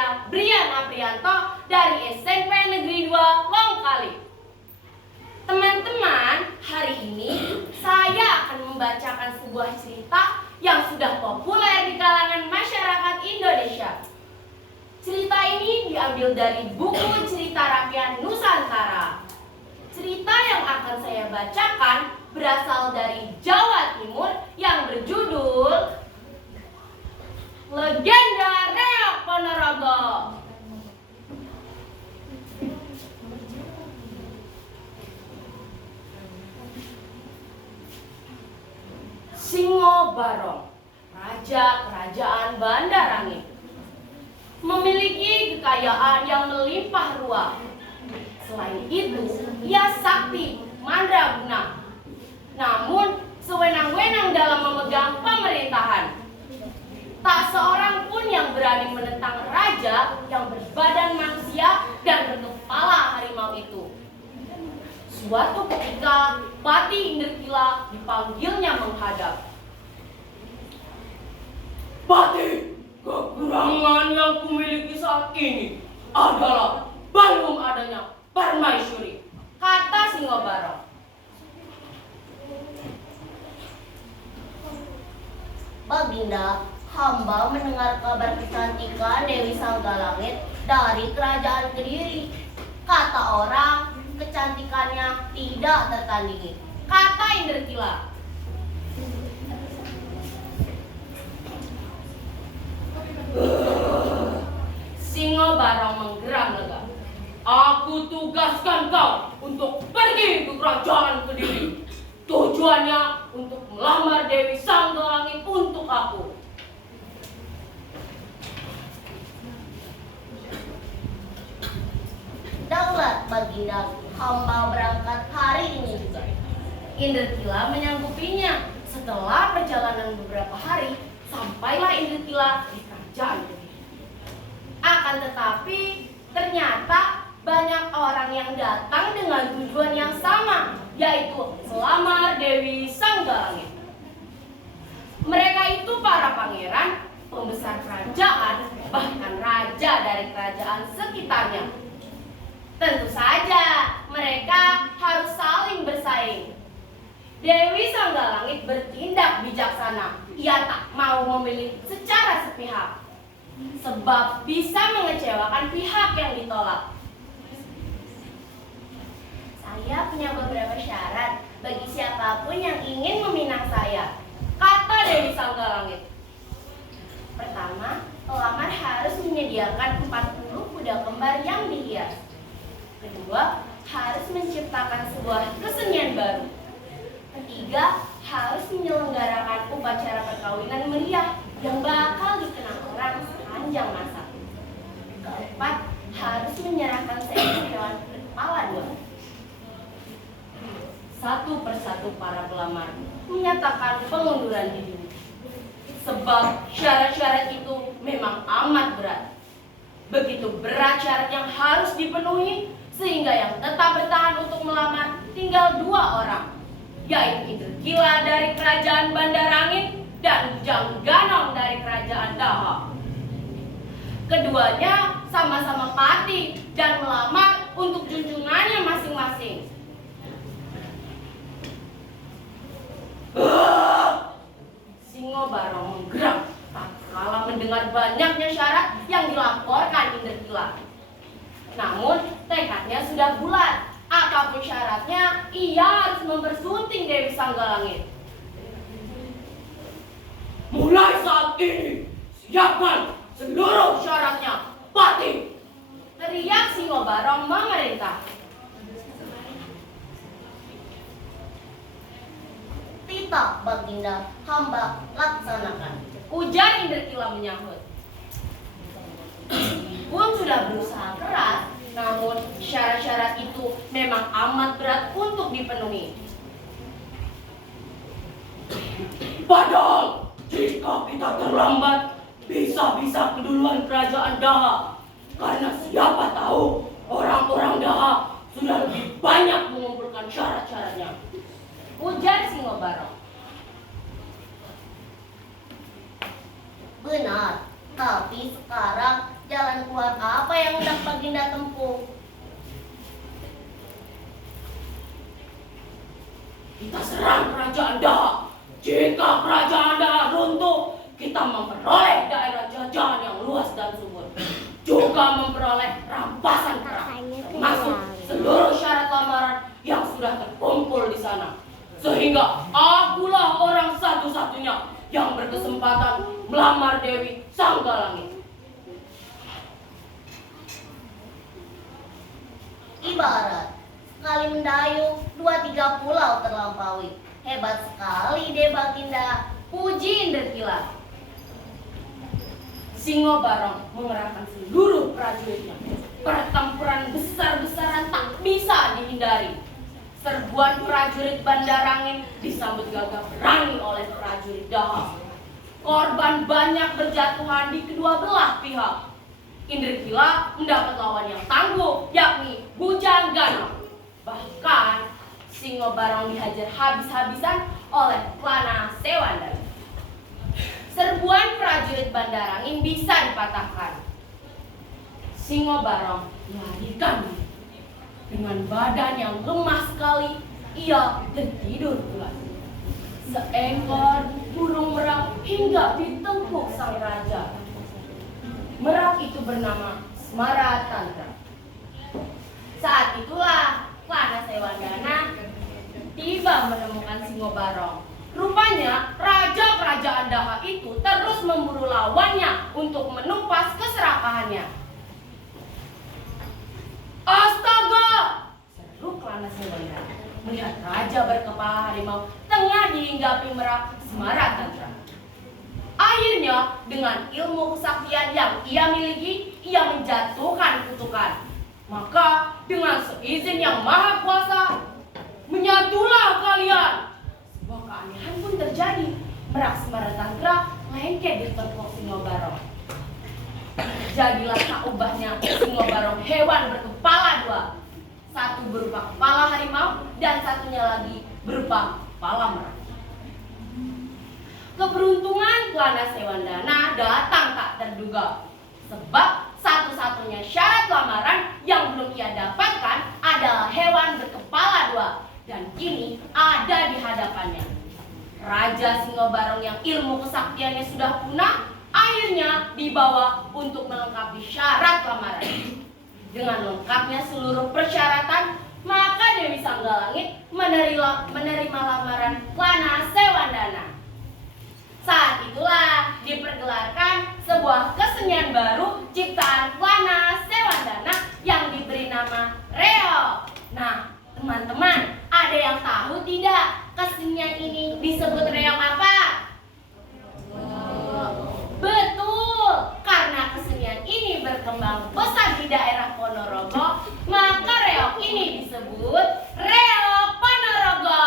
saya, Brian Aprianto dari SMP Negeri 2 Longkali. Teman-teman, hari ini saya akan membacakan sebuah cerita yang sudah populer di kalangan masyarakat Indonesia. Cerita ini diambil dari buku Cerita Rakyat Nusantara. Cerita yang akan saya bacakan berasal dari Jawa Timur yang berjudul Legenda Reok Ponorogo. Singo Barong, raja kerajaan Bandarangin, memiliki kekayaan yang melimpah ruah. Selain itu, ia sakti mandraguna. Namun, sewenang-wenang dalam memegang pemerintahan. Tak seorang pun yang berani menentang raja yang berbadan manusia dan berkepala harimau itu. Suatu ketika, Pati Inderkila dipanggilnya menghadap. Pati, kekurangan yang kumiliki saat ini adalah belum adanya permaisuri, kata Singo Barong. Baginda, hamba mendengar kabar kecantikan Dewi Sanggalangit dari kerajaan Kediri. Kata orang, kecantikannya tidak tertandingi, kata Inderkila. Singo Barong menggeram lega. Aku tugaskan kau untuk pergi ke kerajaan Kediri. Tujuannya untuk melamar Dewi Sanggalangit untuk aku. Daulat Baginda, hamba berangkat hari ini juga. Inderkila menyanggupinya. Setelah perjalanan beberapa hari, sampailah Inderkila di kerajaan Kediri. Akan tetapi, ternyata banyak orang yang datang dengan tujuan yang sama, yaitu melamar Dewi Sanggalangit. Mereka itu para pangeran, pembesar kerajaan, bahkan raja dari kerajaan sekitarnya. Tentu saja, mereka harus saling bersaing. Dewi Sanggalangit bertindak bijaksana. Ia tak mau memilih secara sepihak, sebab bisa mengecewakan pihak yang ditolak. Saya punya beberapa syarat bagi siapapun yang ingin meminang saya, kata Dewi Sanggalangit. Pertama, pelamar harus menyediakan 40 kuda kembar yang dihias. Kedua, harus menciptakan sebuah kesenian baru. Ketiga, harus menyelenggarakan upacara perkawinan meriah yang bakal dikenang orang sepanjang masa. Keempat, harus menyerahkan seekor hewan berkepala dua. Satu persatu para pelamar menyatakan pengunduran diri, sebab syarat-syarat itu memang amat berat. Begitu berat syarat yang harus dipenuhi, sehingga yang tetap bertahan untuk melamar tinggal 2 orang, yaitu Inderkila dari kerajaan Bandarangin dan Ujang Ganong dari kerajaan Daha. Keduanya sama-sama pati dan melamar untuk junjungannya masing-masing. Singo Barong menggeram tak kalah mendengar banyaknya syarat yang dilaporkan Inderkila. Namun tekadnya sudah bulat. Apapun syaratnya, ia harus mempersunting Dewi Sanggalangit. Mulai saat ini, siapkan seluruh syaratnya, Pati! Teriak Singo Barong memerintah. Tidak, Baginda, hamba laksanakan, ujar Inderkila menyahut. Pun sudah berusaha keras, namun syarat-syarat itu memang amat berat untuk dipenuhi. Padahal jika kita terlambat, bisa-bisa keduluan kerajaan Daha. Karena siapa tahu orang-orang Daha sudah lebih banyak mengumpulkan syarat-syaratnya, ujar Singo Barong. Benar, Tapi sekarang jalan keluar apa yang hendak Baginda tempuh? Kita serang kerajaan Daha. Jika kerajaan Daha runtuh, kita memperoleh daerah jajahan yang luas dan subur. Juga memperoleh rampasan perang, termasuk seluruh syarat lamaran yang sudah terkumpul di sana. Sehingga akulah orang satu-satunya yang berkesempatan melamar Dewi Sanggalangit. Ibarat sekali mendayung 2-3 pulau terlampaui. Hebat sekali deh Baginda. Puji Inderkila. Singobarong mengerahkan seluruh prajuritnya. Pertempuran besar-besaran tak bisa dihindari. Serbuan prajurit Bandarangin disambut gagah berani oleh prajurit Daha. Korban banyak berjatuhan di kedua belah pihak. Inderkila mendapat lawan yang tangguh, yakni Bujanggana. Bahkan Singobarong dihajar habis-habisan oleh Klana Sewandana. Serbuan prajurit Bandarangin bisa dipatahkan. Singobarong melarikan diri. Dengan badan yang lemah sekali, ia tertidur pulas. Seekor burung merak hingga ditengkuk sang raja. Merak itu bernama Smaratantra. Saat itulah Klana Sewandana tiba menemukan Singobarong. Rupanya raja kerajaan Daha itu terus memburu lawannya untuk menumpas keserakahannya. Astaga! Seru Klana Sewandana melihat raja berkepala harimau tengah dihinggapi Merak Smaratantra. Akhirnya dengan ilmu kesaktian yang ia miliki, ia menjatuhkan kutukan. Maka dengan seizin yang maha kuasa, menyatulah kalian. Sebuah keanehan pun terjadi. Merak Smaratantra lengket di tengkuk Singobarong. Jadilah tak ubahnya Singobarong hewan berkepala dua. Satu berupa kepala harimau dan satunya lagi berupa kepala merak. Keberuntungan Klana Sewandana datang tak terduga. Sebab satu-satunya syarat lamaran yang belum ia dapatkan adalah hewan berkepala dua. Dan kini ada di hadapannya. Raja Singobarong yang ilmu kesaktiannya sudah punah akhirnya dibawa untuk melengkapi syarat lamaran. Dengan lengkapnya seluruh persyaratan, maka Dewi Sanggalangit menerima lamaran Klana Sewandana. Saat itulah dipergelarkan sebuah kesenian baru ciptaan Klana Sewandana yang diberi nama Reog. Nah, teman-teman, ada yang tahu tidak kesenian ini disebut reog apa? Betul, karena kesenian ini berkembang pesat di daerah Ponorogo, maka reog ini disebut Reog Ponorogo.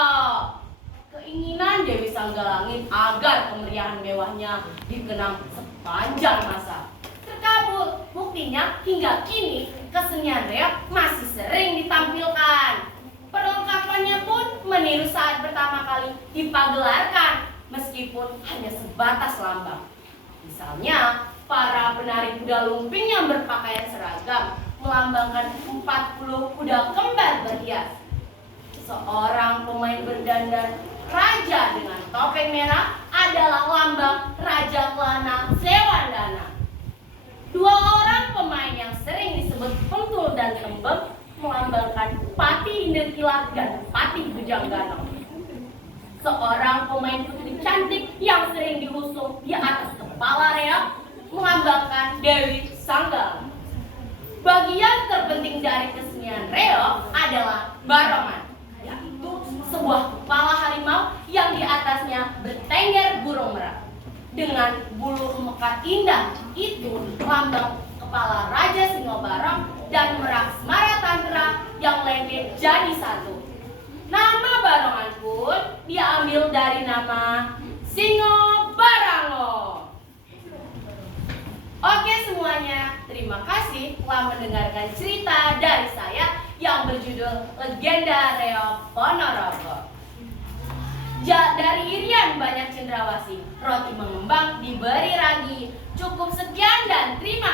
Keinginan Dewi Sanggalangit agar kemeriahan mewahnya dikenang sepanjang masa terkabul. Buktinya hingga kini kesenian reog masih sering ditampilkan. Perlengkapannya pun meniru saat pertama kali dipagelarkan, meskipun hanya sebatas lambang. Misalnya, para penari kuda lumping yang berpakaian seragam melambangkan 40 kuda kembar berhias. Seorang pemain berdandan raja dengan topeng merah adalah lambang Raja Klana Sewandana. Dua orang pemain yang sering disebut Pentul dan Tembem melambangkan Pati Inderkila dan Pati Bujanggana. Seorang pemain putri cantik yang sering diusung di atas kepala reog melambangkan Dewi Sanggalangit. Bagian terpenting dari kesenian reog adalah barongan, yaitu sebuah kepala harimau yang di atasnya bertengger burung merak. Dengan bulu mekat indah itu lambang kepala Raja Singobarong dan Merak Smaratantra yang lengket jadi satu. Nama barongan pun diambil dari nama Singobarango. Oke semuanya, terima kasih telah mendengarkan cerita dari saya yang berjudul Legenda Reog Ponorogo. Dari Irian banyak cendrawasih, roti mengembang diberi ragi. Cukup sekian dan terima